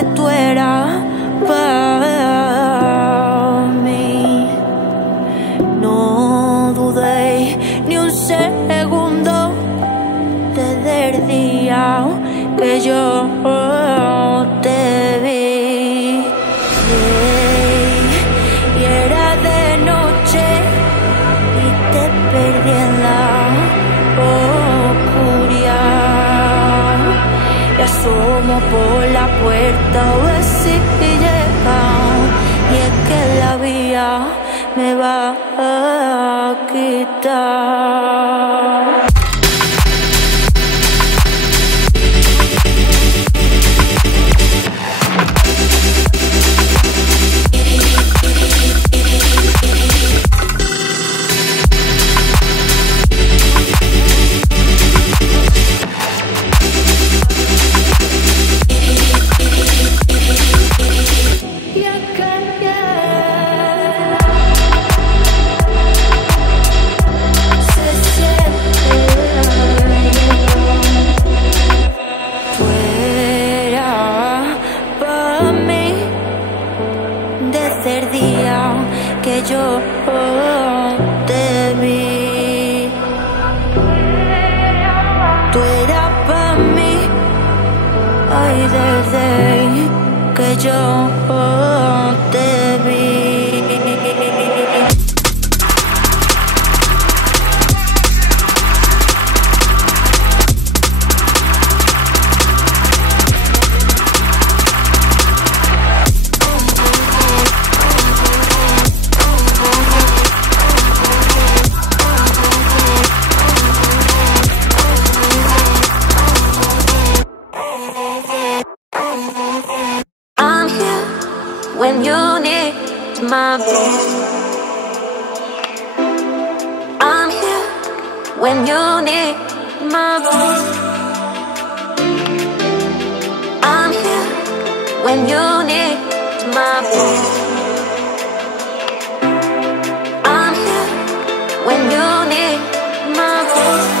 que tú eras para mí. No dudé ni un segundo desde el día que yo te vi. Y era de noche y te perdí en la oscuridad. Y asomo por la puerta a ver si llega. Y es que la vía me va a quitar. Yo te vi, tú eras para mí, ay, desde que yo te vi. When you need my voice, I'm here. When you need my voice, I'm here. When you need my voice, I'm here. When you need my voice.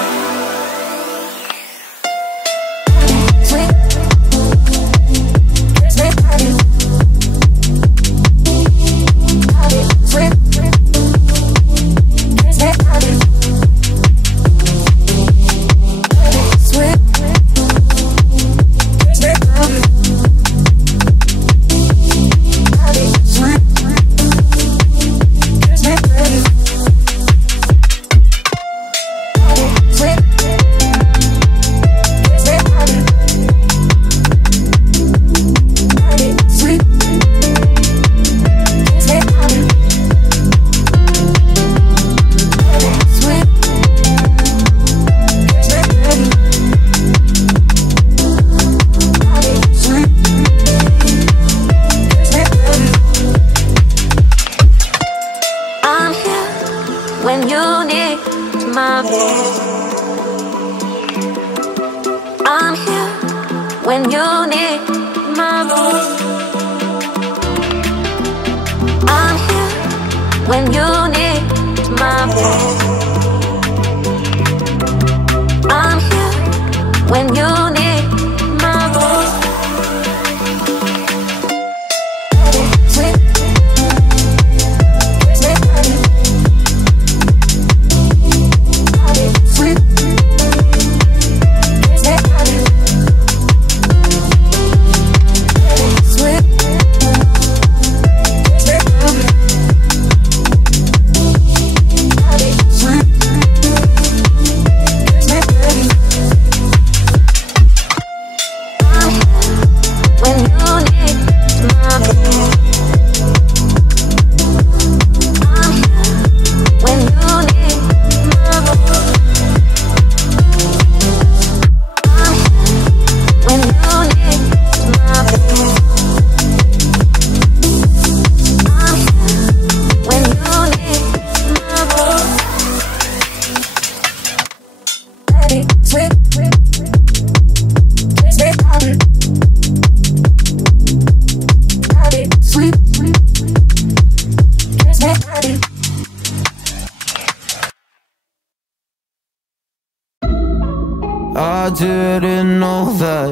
I didn't know that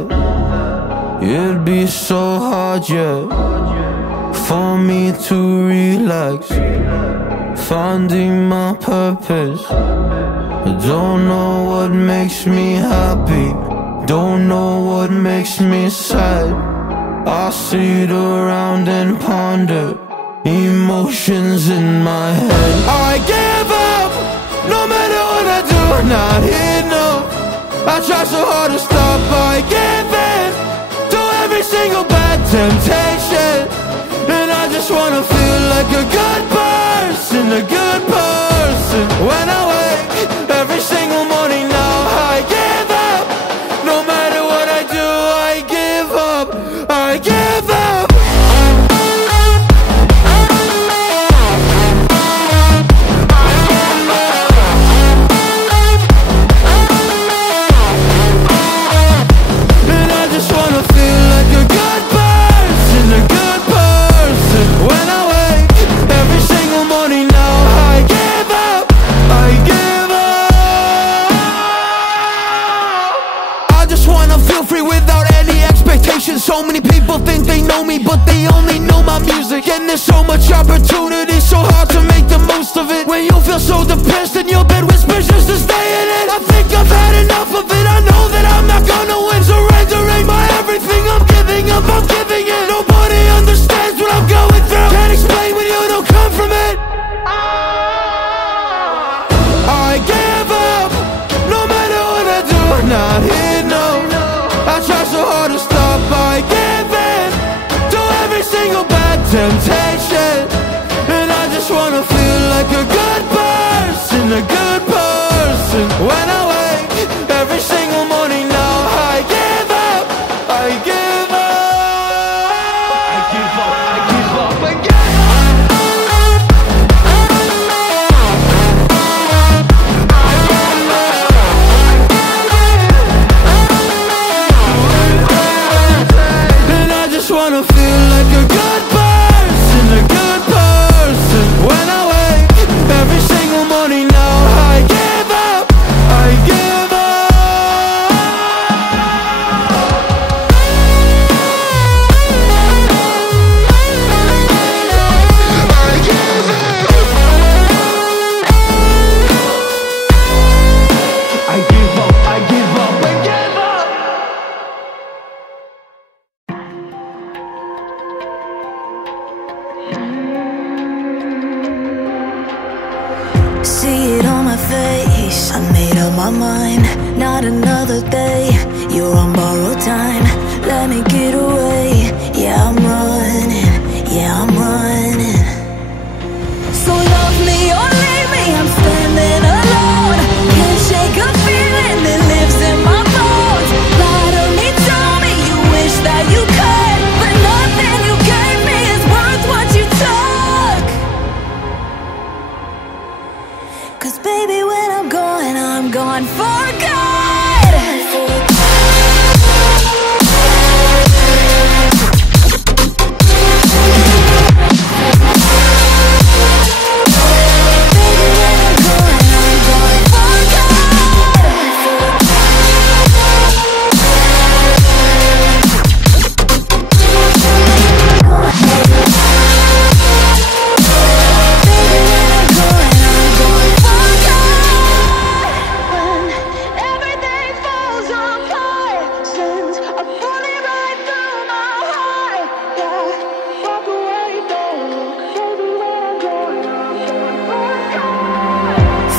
It'd be so hard, yeah, for me to relax, finding my purpose. I don't know what makes me happy, don't know what makes me sad. I sit around and ponder emotions in my head. I give up, no matter what I do, not enough. I try so hard to stop, I give in to every single bad temptation. And I just wanna feel like a good person, a good person. When I wake every single morning now, I give up. No matter what I do, I give up, I give up. And I just wanna feel like a good person, a good person. When I wake every single morning now, I give up, I give up. I just wanna feel free without any expectations. So many people think they know me, but they only know my music. And there's so much opportunity, so hard to make the most of it. When you feel so depressed and your bed whispers just to stay in it. I think I've had enough of it, I know that I'm not gonna win. Surrendering my everything, I'm giving up, I'm giving in. Nobody understands what I'm going through, can't explain when you don't come from it. I give up, no matter what I do, not enough. I try so hard to stop, I give in to every single bad temptation. And I just wanna feel like a good person, a good person. When I wake every single morning now, I give up, I give up. I give up, I give up, I give up. And I just wanna feel like a good person, a good person. When I wake every single morning now, I give up, I give up. I give up. I give up, I give up, I give up. See it on my face, I made up my mind. Not another day, you're on borrowed time. Let me get away, yeah I'm running, yeah I'm running. So love me or leave me, I'm standing alone. Can't shake a feeling that lives in my bones. Lie to me, tell me you wish that you could, but nothing you gave me is worth what you took. 'Cause baby when I'm gone for good.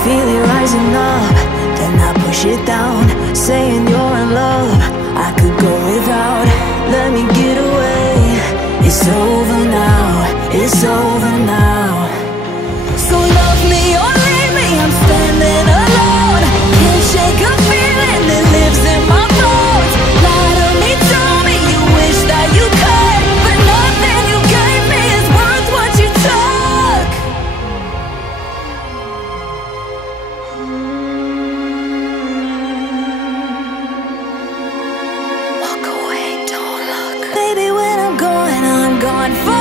Feel it rising up, then I push it down. Saying you're in love, I could go without. Let me get away, it's over now, it's over now. So love me or leave me, I'm standing alone. Can't shake a feeling that lives in my bones. Lie to me, tell me you wish that you could, but nothing you gave me is worth what you took. Walk away, don't look. Baby, when I'm gone for